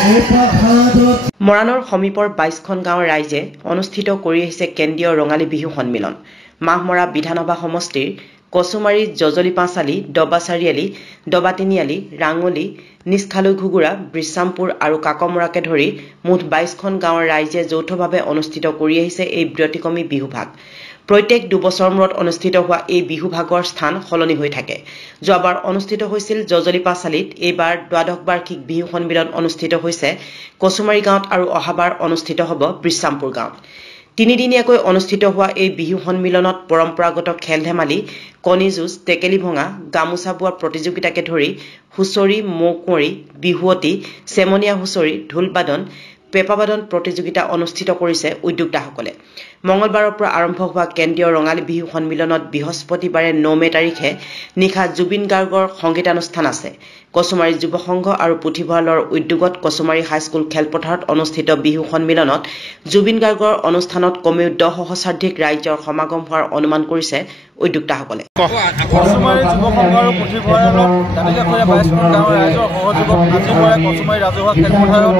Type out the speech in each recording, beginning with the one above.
মৰাণৰ সমীপৰ ২২খন গাঁৱৰ ৰাইজে অনুষ্ঠিত কৰি আহিছে কেন্দ্ৰীয় ৰঙালী বিহু সন্মিলন। মাহমৰা বিধানসভা সমষ্টিৰ কচুমাৰী, জজলিপাঁচালি, ডবা চাৰিআলি, ডবা তিনিআলি, ৰাঙলী, নিষ্খালু ঘুগুৰা, বৃশ্যামপুৰ আৰু কাকমৰাকে ধৰি মুঠ ২২খন গাঁৱৰ ৰাইজে যৌথভাৱে অনুষ্ঠিত কৰি আহিছে এই ব্যতিক্ৰমী বিহুভাগ। প্ৰত্যেক দুবছৰ মূৰত অনুষ্ঠিত হোৱা এই বিহুভাগৰ স্থান সলনি হৈ থাকে। যোৱাবাৰ অনুষ্ঠিত হৈছিল জজলিপাঁচালিত, এইবাৰ দ্বাদশ বাৰ্ষিক বিহু সন্মিলন অনুষ্ঠিত হৈছে কচুমাৰী গাঁৱত আৰু অহাবাৰ অনুষ্ঠিত হ'ব বৃশ্যামপুৰ গাঁৱত। তিনিদিনীয়াকৈ অনুষ্ঠিত হোৱা এই বিহু সন্মিলনত পৰম্পৰাগত খেল ধেমালি, কণী যুঁজ, টেকেলি ভঙা, গামোচা বোৱা প্ৰতিযোগিতাকে ধৰি হুঁচৰি, মৌকুঁৱৰী, বিহুৱতী, চেমনীয়া হুঁচৰি, ঢোলবাদন, পেঁপাবাদন প্ৰতিযোগিতা অনুষ্ঠিত কৰিছে উদ্যোক্তাসকলে। মঙলবাৰৰ পৰা আৰম্ভ হোৱা কেন্দ্ৰীয় ৰঙালী বিহু সন্মিলনত বৃহস্পতিবাৰে ৯ মে তাৰিখে নিশা জুবিন গাৰ্গৰ সংগীতানুষ্ঠান আছে। কচুমাৰী যুৱ সংঘ আৰু পুথিভঁৰালৰ উদ্যোগত কচুমাৰী হাইস্কুল খেলপথাৰত অনুষ্ঠিত বিহু সন্মিলনত জুবিন গাৰ্গৰ অনুষ্ঠানত কমেও ১০ সহস্ৰাধিক ৰাইজৰ সমাগম হোৱাৰ অনুমান কৰিছে উদ্যোক্তাসকলে। কচুমাৰী যুৱ সংঘ আৰু পুথিভঁৰালত তেনেকৈ ২২খন গাঁৱৰ ৰাইজৰ সহযোগত আজি পৰা কচুমাৰী ৰাজহুৱা খেলপথাৰত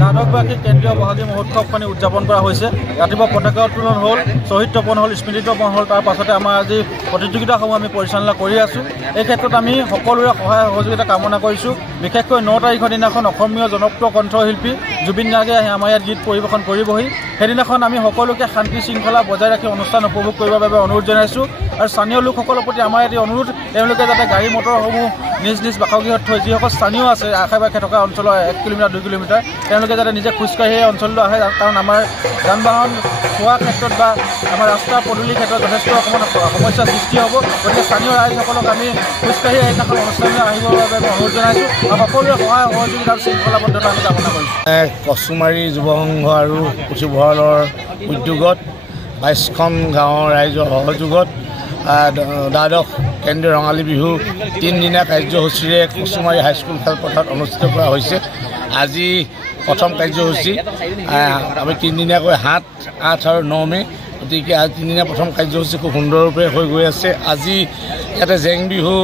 দ্বাদশ বাৰ্ষিক কেন্দ্ৰীয় বহাগী মহোৎসৱখনি উদযাপন কৰা হৈছে। ৰাতিপুৱা পতাকা উত্তোলন হ'ল, শ্বহীদ তপন হ'ল, স্মৃতি তপন হ'ল। তাৰ পাছতে আমাৰ আজি প্ৰতিযোগিতাসমূহ আমি পৰিচালনা কৰি আছোঁ। এই ক্ষেত্ৰত আমি সকলোৰে সহায় সহযোগিতা কামনা কৰিছোঁ। বিশেষকৈ ৯ তাৰিখৰ দিনাখন অসমীয়া জনপ্ৰিয় কণ্ঠশিল্পী জুবিন গাৰ্গে আহি আমাৰ ইয়াত গীত পৰিৱেশন কৰিবহি। সেইদিনাখন আমি সকলোকে শান্তি শৃংখলা বজাই ৰাখি অনুষ্ঠান উপভোগ কৰিবৰ বাবে অনুৰোধ জনাইছোঁ। আৰু স্থানীয় লোকসকলৰ প্ৰতি আমাৰ ইয়াত অনুৰোধ, তেওঁলোকে যাতে গাড়ী মটৰসমূহ নিজ নিজ বাসগৃহত থৈ যিসকল স্থানীয় আছে আশে পাশে থকা অঞ্চলৰ ১ কিলোমিটাৰ ২ কিলোমিটাৰ, তেওঁলোকে যাতে নিজে খোজকাঢ়ি এই অঞ্চললৈ আহে। কাৰণ আমাৰ যান বাহন খোৱাৰ ক্ষেত্ৰত বা আমাৰ ৰাস্তা পদূলিৰ ক্ষেত্ৰত যথেষ্ট সমস্যাৰ সৃষ্টি হ'ব। গতিকে স্থানীয় ৰাইজসকলক আমি খোজকাঢ়ি সেইদিনাখন অনুষ্ঠানলৈ আহিবৰ বাবে অনুৰোধ জনাইছোঁ আৰু সকলোৰে সহায় সহযোগিতা আৰু শৃংখলাবদ্ধতা আমি কামনা কৰিছোঁ। কচুমাৰী যুৱ সংঘ আৰু পুথিভঁৰালৰ উদ্যোগত ২২খন গাঁৱৰ ৰাইজৰ সহযোগত দ্বাদশ কেন্দ্ৰীয় ৰঙালী বিহু ৩দিনীয়া কাৰ্যসূচীৰে কচুমাৰী হাইস্কুল খেলপথাৰত অনুষ্ঠিত কৰা হৈছে। আজি প্ৰথম কাৰ্যসূচী। আমি ৩দিনীয়াকৈ ৭, ৮ আৰু ৯ মে, গতিকে আজি ৩দিনীয়া প্ৰথম কাৰ্যসূচী খুব সুন্দৰৰূপে হৈ গৈ আছে। আজি ইয়াতে জেং বিহু,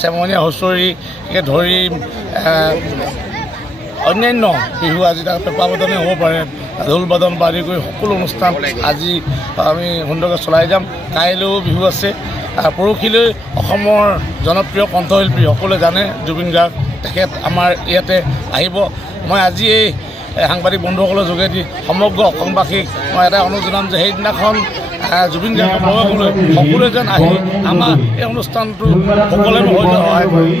চেমনীয়া হুঁচৰিকে ধৰি অন্যান্য বিহু, আজি তাত পেঁপাবাদনে হ'ব পাৰে, ঢোলবাদন বা আদি কৰি সকলো অনুষ্ঠান আজি আমি সুন্দৰকৈ চলাই যাম। কাইলৈও বিহু আছে। পৰহিলৈ অসমৰ জনপ্ৰিয় কণ্ঠশিল্পী সকলোৱে জানে জুবিন গাৰ্গ, তেখেত আমাৰ ইয়াতে আহিব। মই আজি এই সাংবাদিক বন্ধুসকলৰ যোগেদি সমগ্ৰ অসমবাসীক মই এটা অনুৰোধ জনাম যে সেইদিনাখন জুবিন গাৰ্গৰ প্ৰৱেশলৈ সকলোৱে যেন আহি আমাৰ এই অনুষ্ঠানটো সকলোৱে সহায় কৰিব।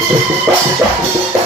কৰিছোঁ।